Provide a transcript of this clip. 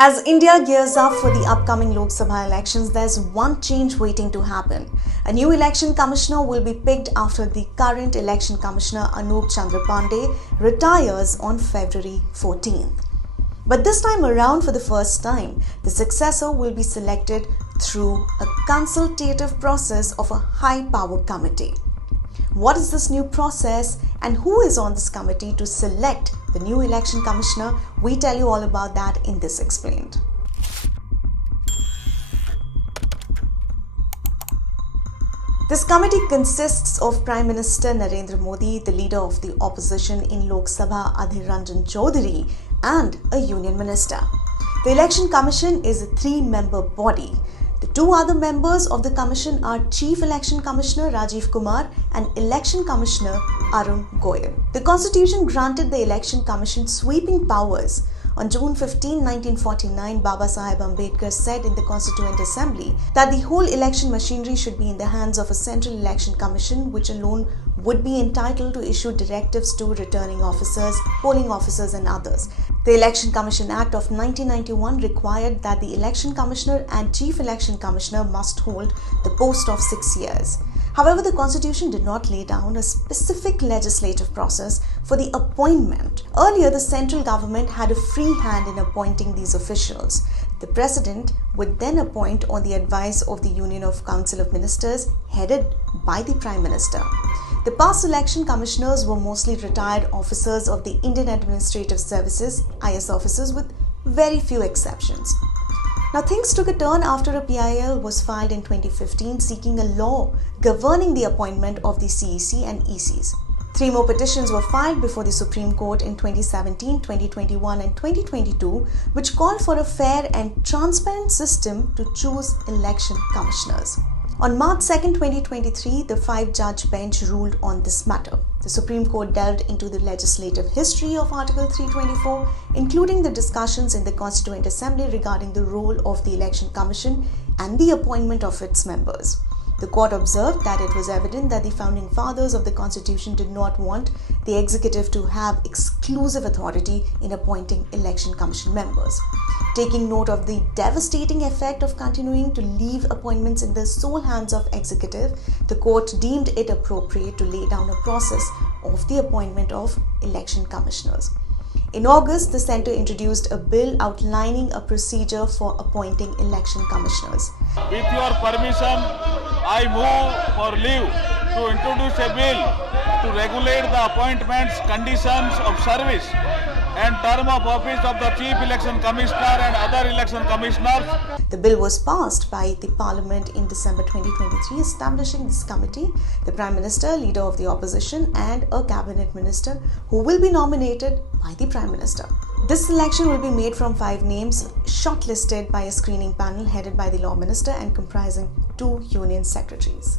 As India gears up for the upcoming Lok Sabha elections, there's one change waiting to happen. A new election commissioner will be picked after the current election commissioner Anup Chandra Pandey retires on February 14th. But this time around, for the first time, the successor will be selected through a consultative process of a high-power committee. What is this new process and who is on this committee to select the new election commissioner? We tell you all about that in this Explained. This committee consists of Prime Minister Narendra Modi, the leader of the opposition in Lok Sabha Adhir Ranjan Chaudhary, and a union minister. The Election Commission is a three-member body. The two other members of the commission are Chief Election Commissioner Rajiv Kumar and Election Commissioner Arun Goyal. The Constitution granted the Election Commission sweeping powers. On June 15, 1949, Baba Saheb Ambedkar said in the Constituent Assembly that the whole election machinery should be in the hands of a Central Election Commission, which alone would be entitled to issue directives to returning officers, polling officers and others. The Election Commission Act of 1991 required that the Election Commissioner and Chief Election Commissioner must hold the post of 6 years. However, the Constitution did not lay down a specific legislative process for the appointment. Earlier, the central government had a free hand in appointing these officials. The President would then appoint on the advice of the Union of Council of Ministers headed by the Prime Minister. The past election commissioners were mostly retired officers of the Indian Administrative Services, IS officers, with very few exceptions. Now, things took a turn after a PIL was filed in 2015 seeking a law governing the appointment of the CEC and ECs. 3 more petitions were filed before the Supreme Court in 2017, 2021 and 2022, which called for a fair and transparent system to choose election commissioners. On March 2, 2023, the 5-judge bench ruled on this matter. The Supreme Court delved into the legislative history of Article 324, including the discussions in the Constituent Assembly regarding the role of the Election Commission and the appointment of its members. The court observed that it was evident that the founding fathers of the Constitution did not want the executive to have exclusive authority in appointing election commission members. Taking note of the devastating effect of continuing to leave appointments in the sole hands of executive, the court deemed it appropriate to lay down a process of the appointment of election commissioners. In August, the Centre introduced a bill outlining a procedure for appointing election commissioners. With your permission, I move for leave to introduce a bill to regulate the appointments, conditions of service and term of office of the Chief Election Commissioner and other election commissioners. The bill was passed by the Parliament in December 2023, establishing this committee, the Prime Minister, Leader of the Opposition and a Cabinet Minister who will be nominated by the Prime Minister. This selection will be made from 5 names shortlisted by a screening panel headed by the Law Minister and comprising 2 Union Secretaries.